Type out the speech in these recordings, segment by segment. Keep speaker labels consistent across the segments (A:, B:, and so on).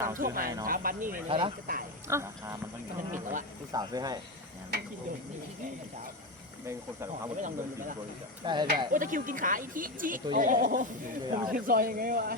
A: สาวซื้อให้เนาะ
B: ช้าบันนี่เลย
C: ใครนะ
B: กระต่าย
A: ราคามันต้องอยู่
B: มันปิดแล้วอะ
C: พี่สาวซื้อให้
B: คิดดูนี่เช้า
C: เป็นคนใส่รองเท้า
B: ไม่ลองดูไหมล่ะ
C: ใช่ใช่
B: โอ้ยตะคริวกินขาอีกทีจี
C: ตัว
B: โอ้
C: ใหญ่
B: โหคือซอยยังไงวะ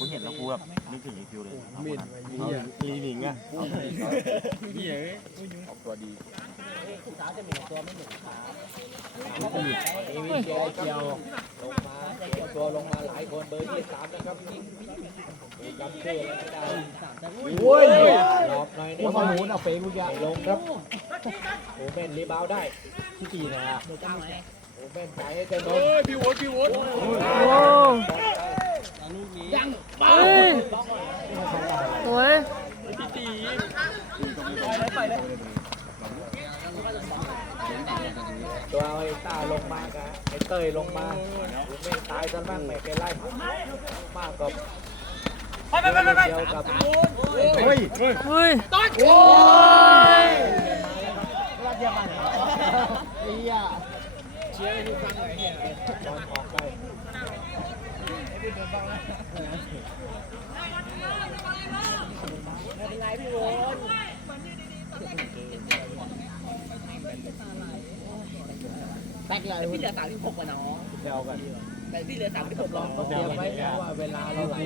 A: กูเห็นแล้วกูแบบนึกถึงอีคิวเลย
C: มินลีหนิงอะออกตัวดี
B: ถุงเท้าจะมีตัวไม่เหมือนขา
D: มีเกียร์เกียวลงมาตัวลงมาหลายคนเบอร์ยี่สามนะครับยิงมีกำชื่อแล้ได้
C: โอ้ย
D: รอบหน่อยนี่
C: ว่าเขาหมุนเอาเฟกเมื่อกี้
D: ลงครับโอเมนรีบาวได้
C: ที่ตีนะฮะ
B: เดี๋ยวจังไหม
D: โอเมนจ่ายให้เจ้าโน้ต
B: ยัง
E: เฮ้ยสวย
D: ตัวไอ้ต้าลงมากับไอ้เต้ยลงมาโอเมนตายซะบ้างไม่เป็นไรมากกับไปไปไปไปเดียวกับ
C: เฮ้ย
E: เฮ้ย
C: โอ้ย
B: ไอ้ยา
D: บอลออกไป
B: เป็นไงพี่โวน
C: แตกเลย
B: แต่พี่เหลือสามที่หกกว่าน้อง
D: เดียวกัน
B: แต่พี่เหลือสามที่หกรอง
D: เตรียมไว้นะว่าเวลาเราไหล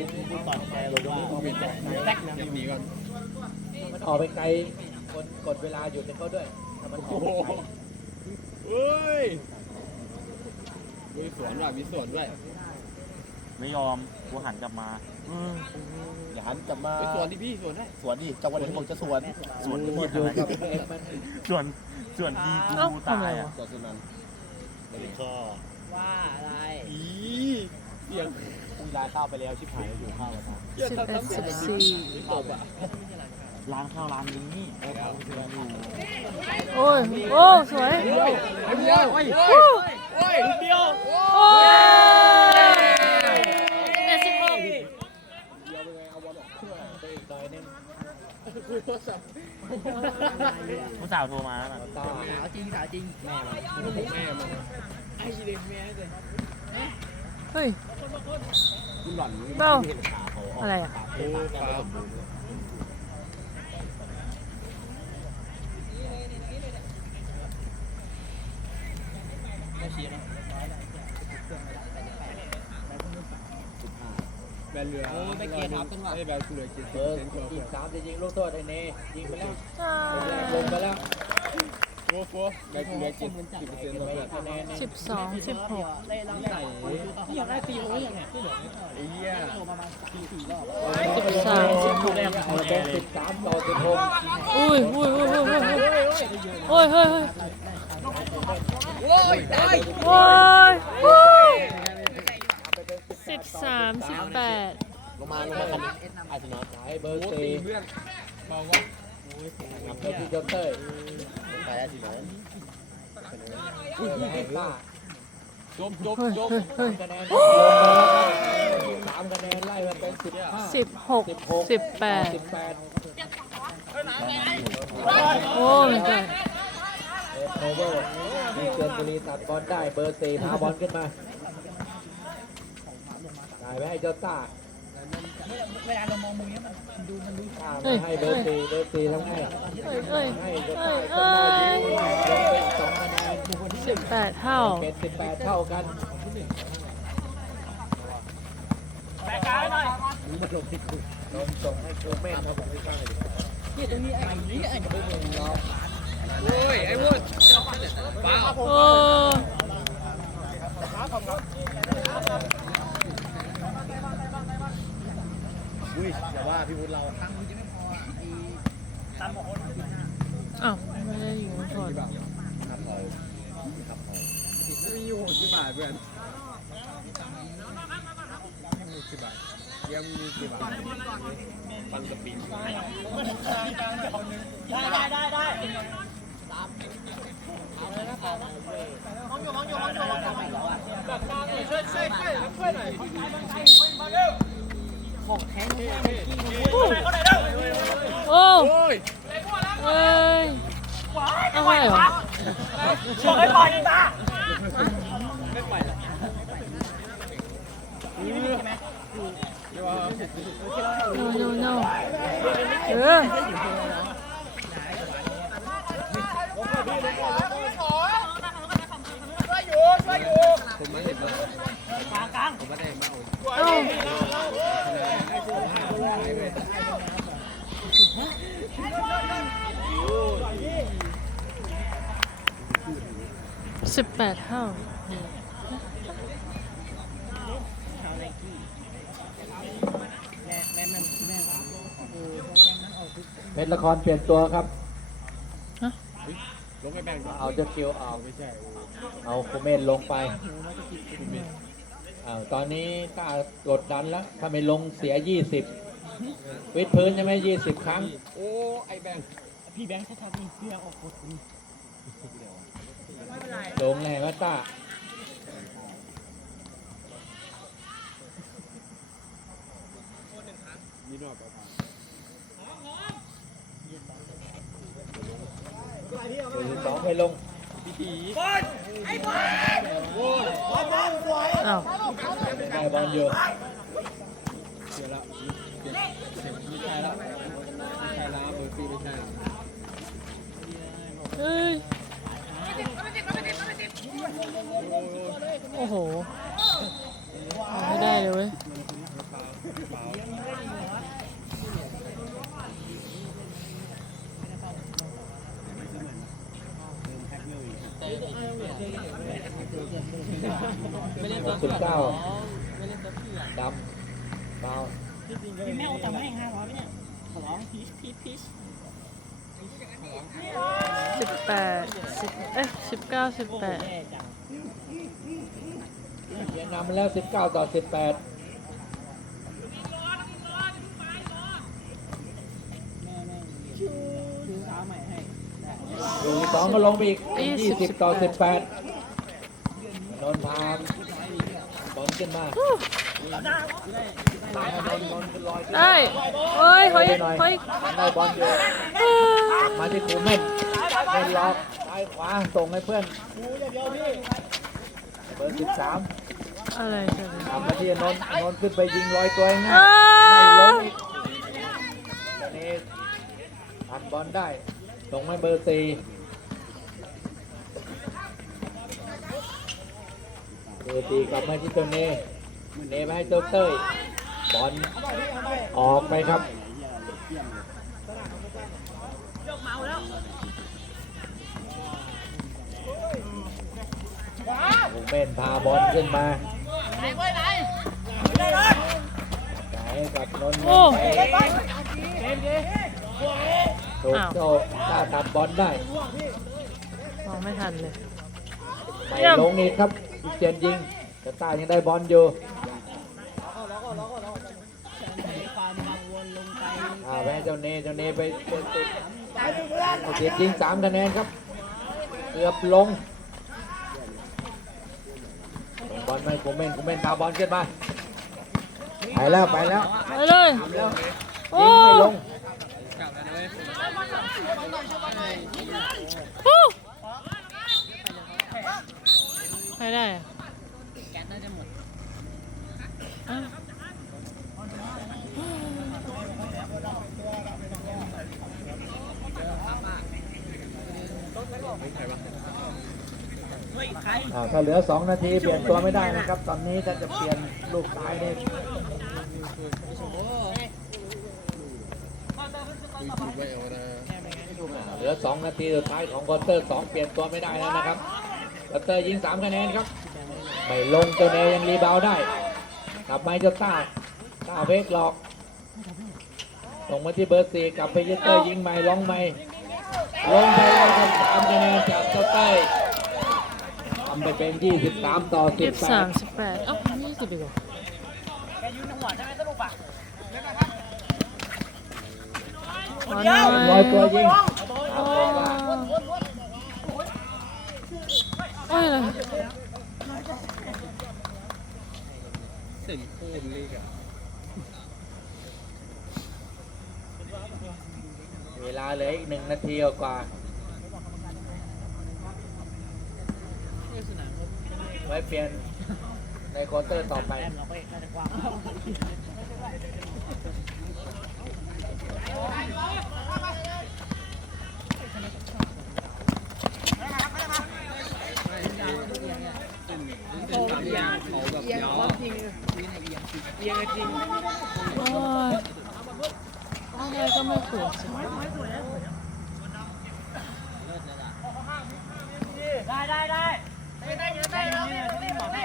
C: ก่อนแกลงว่าเขาเป็นแตกแตกนะมีก่อน
D: มันออกไปไกลคนกดเวลาหยุดให้เขาด้วยถ้ามันออกไปไกล
C: เฮ้ยมีสวนด้วยมีสวนด้วย
A: ไม่ยอมกูหันกลับมา
C: อย่าหันกลับมา
D: ไปสวนดิพี่สวนให้
C: สวนดิจังหวะที่ผมจะสวน
A: ส่วน
D: ห
A: ที่
D: มดอ
A: อะ
D: ยู่
A: ไร
D: กับเอ็มมัน
A: ส่วนส่วนที่
E: เอ้า
A: กู
E: ทำ
A: ตา
E: ไม
A: ยอะ
E: วะ
C: จอดสุนัน
A: ก็
B: ว่าอะไร
C: อีเสียงคุยลาข้าวไปแล้วชิบหายอยู่ข้าวแล้ว
E: สิบเอ็ดสิบสี่
C: ตบอะ
A: ร้านข้าวร้านนี้
E: โอ้ย โอ้ สวย
C: เดียวเดียวโอ้ย
E: โอ้ยเดียวโอ้ยเอ็ดสิบหก
D: เดียวไปไงเอาบอลออกเพื่อไปอีกหน่อยนึง
A: ผู้สาวโทรมาแล้วนะ
D: ต่อ
B: สาวจริงสาวจริง
D: แม่มัน
B: ไอ้เด็กแม่เลย
E: เฮ้ย
C: คุณหล่อน
E: เบ้า
C: เห็นขาเขาออก
E: อะไรอะ
C: โอ้ฟ้า
D: แบนเหลือ
B: ไม่เกลียดครับคุณว่า
D: ไอ้แบนเหลือกินเออทีมสามจะยิงลูกโทษไอ้เนยิงไปแล้ว
E: อ่า
D: ลงไปแล้ว
C: โอ้โหแบนเหลือกินสิบเปอร์เซ็นต์
D: ไปอีกคะแนน
E: สิบสองสิบหก
B: เล่นแล้วใส่พี่อยากได้ตีโอ้ยยังไงพี่เหลือ
C: ไอ้เหี้ย
B: โทรประมาณสี่สี่รอบ
E: สิบสามสิบหก
D: เอาเป็นสิบสามต่อสิบหก
E: อุ้ยอุ้ยอุ้ยอุ้ยอุ้ยโอ้ยเฮ้ยเฮ้ย
B: โอ้ยได้
E: โอ้ยวู้สิบสามสิบแปด
C: ลงมาลงมาคันอาร์เซนอล
D: สายเบอร์สี่เพื่อนเบาว่า เบอร์ที่เจ้าเต้ย
C: ไปอาร์เซนอล
D: ให้ล่า
C: จบจบ
E: เฮ้ย
C: จบ
E: เฮ้ยเฮ้ย
D: คะแนนสามคะแนนไล่มาเป็นสิบห้า
E: สิบหก
D: สิบหก
E: สิบแปด
D: สิบแปด
E: โอ้ยเกิด
D: เอฟโนเวอร์มีเกินบุรีตัดบอลได้เบอร์สี่พาบอลขึ้นมาจ่ายไปให้เจ้าต้า
B: เวลาเรามองมุมนี้มันดูมันดู
D: ต้ามาให้เบอร์สี่เบอร์สี่ทำไง
E: เอ้ยเอ้ย
D: ให้เจ้า
E: เอ้
D: ต้าย
E: เอ้ย
D: เป็นสองคะแนน
E: สิบแปดเท่า
D: เป็นสิบแปดเท่ากันลงส่งให้ครูแม่นครับผมไม่ใช่
B: เนี่ยตรงนี้ไอ้นี่ไอ้จะไปเมืองเรา
E: โอ้
C: อุ้ยแต่าว่าพี่วุฒิเรา
F: ตังค์ยังไม่พ
E: อตังค์หมดอ้าวไม่ได้ยิงชน
C: ครับพอครับพอมีอยู่หกสิบบาทเพื่อนหกสิบาทยังมีกี่บาทปันกระปิน
B: ได้ได้ได้ได้ ของแท้งเนี่ย
E: โอ้
C: โอ้ย
E: เอ้ยอะไรเหรอ
B: บอกให้ปล่อยตา
C: เดี๋ยว
E: no no no เออ
C: ผมไม่เห็นเลย
B: กลางกลาง
C: ผมไม่ได้มาเอา
E: เอ้า สิบแปดเท่า
B: แม่แม่แม่แม่เออพอแกงนั้นออกปุ๊บ
D: เพชรละครเปลี่ยนตัวครับ
C: ลงไอ้แบงค์ก่อน
D: เอาเจะคิวเอา
C: ไม่ใช่
D: เอาโคเมนลงไป อ้าวตอนนี้กล้ากดดันแล้วถ้าไม่ลงเสีย 20 วิดพื้นใช่ไหม20 ครั้ง
C: โอ้ ไอ้แบงค์
B: พี่แบงค์ชัดๆนี่พี่แบงค์ออกกดนี่
D: ลงแรงก็ต้า
C: มีนอกกับ
D: เบอร์สองไปลง
E: อ้าว
D: ได้บอล
C: เสียแล้วเสียไม่ใช่แล้วไม่ใช่แล้วเบอร์สี่ไม่ใช่
E: เอ้ย โอ้โหเอาไม่ได้เลยเว้ย
D: สิบเก้า ดำเบา
B: พี่แม่เอาตังค์มาให้ห้าร้อยไหมเนี่ยขอร้องพีชพีชพีช
E: สิบแปดสิบเอ๊ะสิบเก้าสิบแปด
B: แย่จัง
D: เพียงนำแล้ว19ต่อ18
B: แม่แม่ซื้อเท้าใหม่ให้
D: ลูกที่สองก็ลงไปอีก20ต่อ18นนท์พามบอลขึ้นมา ได้บอลบอลขึ้นลอยขึ้น
E: ได้เฮ้ยเฮ้ย
D: ไปหน่อย
E: เฮ้ย
D: ได้บอลอยู่
E: เอ้ย
D: มาที่คูเม่นเม่นล็อกซ้ายขวาส่งให้เพื่อนเบอร์13
E: อะไรกัน
D: ทำมาที่นนท์นนท์ขึ้นไปยิงลอยตัวง่าย
E: อ้า
D: ไม่ล
E: ว
D: งอีกตอนนี้ทันบอลได้ส่งให้เบอร์สี่เบอร์สี่กลับมาที่ตัวเน เนไปให้เจ้าเต้ยบอลออกไปครับลูกเม่นพาบอลขึ้นมาไหนกับนนท์
E: โอ้
D: ไปถูกโจกล้าตัดบอลได้
E: มองไม่ทันเลย
D: ไม่ลงอีกครับอีกเจนยิงกระต่ายยังได้บอลอยู่ แพ้เจ้าเนเจ้าเนไปเป็นติดเสียยิงสามคะแนนครับเกือบลงส่งบอลไม่กูเม่นกูเม่นพาบอลขึ้นมาไปแล้วไปแล้ว
E: ไปเลย
D: ทำแล้ว
E: โอ้
D: ยิงไม่ลง
E: ฮู้ใครได้อะ
B: แก๊สน่าจะหมด
E: อ่า
D: ถ้าเหลือ 2 นาทีเปลี่ยนตัวไม่ได้นะครับ ตอนนี้ถ้าจะเปลี่ยนลูกซ้ายเนี่ย
C: คุยจุดไว้เห
D: ลือ 2 นาทีสุดท้ายของควอเตอร์ 2 เปลี่ยนตัวไม่ได้แล้วนะครับควอเตอร์ยิง 3 คะแนนครับ ไม่ลงเจ้าเนยังรีบาวได้กลับมาเจ้าต้าต้าเวกหลอก ส่งมาที่เบอร์สี่กลับไปยึดเตอร์ยิงใหม่ลองใหม่ลงไปแล้วครับสามคะแนนจากเจ้าเต้ยทำไปเป็น23ต่อ
E: ยี่สิบสาม
D: 18
E: สิบแปดเอ้ายี่สิบดีกว่า
B: แกยืนจังหวะได้ไหมสรุปอะ
E: ขอหน่อย
D: ร้อยตัวยิง
E: โอ้โอ้ยอะไร
C: เส้นโค้งเล็กอะ
D: เวลาเหลืออีกหนึ่งนาทีกว่าไว้เปลี่ยนในควอเตอร์ต่อไป
B: เอี
C: ยง
B: ความจริงเอียงจริง
E: ไม่ได้ก็ไม่สวยสิ
B: ได้ได้ได้ได้ยืนได้ยืนได้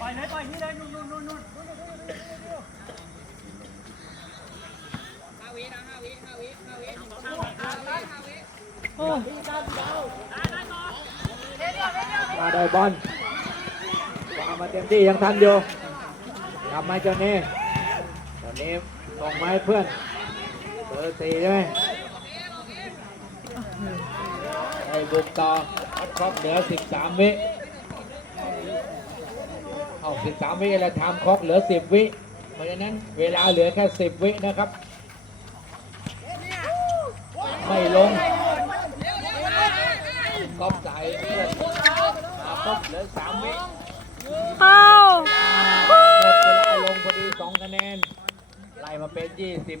B: ปล่อยเลยปล่อยนี่เลยนู่นนู่นนู่นนู่น
E: ห้าวินะห้าวิห้าวิห้าวิห้าวิห้าวิโอ้ได้ได้ต่อเดี๋ย
D: วเดี๋
E: ยวเดี
D: ๋ยวได้บอลวางมาเต็มที่ยังทันอยู่ทำไหมเจ้านี่เจ้านี่ส่งไหมเพื่อน อร์สี่ใช่ไหมไอ้บุกต่อพัดครบเหลือ 13 วิเอา13 วิแล้วทำครบเหลือ 10 วิ เพราะฉะนั้นเวลาเหลือแค่ 10 วินะครับ ไม่ลงก๊อปใส่เพื่อนมาครบเหลือ 3 วิ
E: เข้า
D: หมดเวลาลงพอดี 2 คะแนน ไล่มาเป็น 20